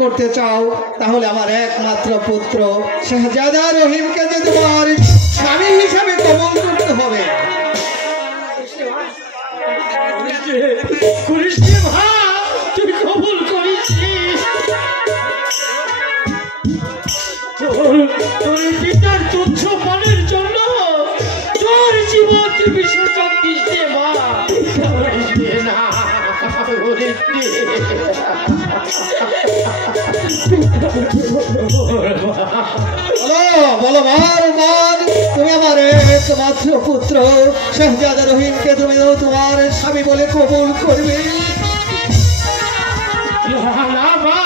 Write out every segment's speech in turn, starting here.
করতে চাও তাহলে আমার একমাত্র পুত্র শাহজাদা রহিমকে যে তোমার স্বামী হিসাবে কবুল করতে হবে। তুই কবুল করিস তোর পিতার তুচ্ছ ফলের জন্য তোর জীবন বিসর্জন দিস মা। না বলো তুমি আমার একমাত্র পুত্র শাহজাদা রহিমকে তুমি তোমার স্বামী বলে কবুল করবে? না মা,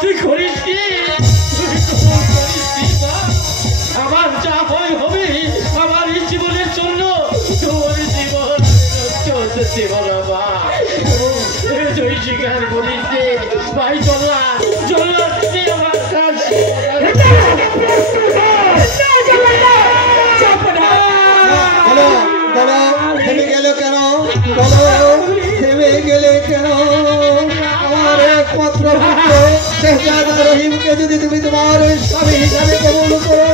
তুই করিস কি? আমার যা ভয় হবে আমার এই জীবনের জন্য তোর জীবন দেব না মা। তুই স্বীকার করিস ভাই। চল্লা চল্লা তুই আমার কাজ থেমে গেলে কেন? বলো থেমে গেলে কেন? আমার একমাত্র পুত্র শাহজাদা রহিমকে যদি তুমি তোমার স্বামী হিসাবে কবুল করো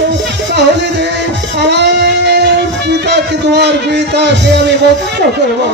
তাহলে যে আমার পিতাকে তোমার পিতাকে আমি মুক্ত করবো।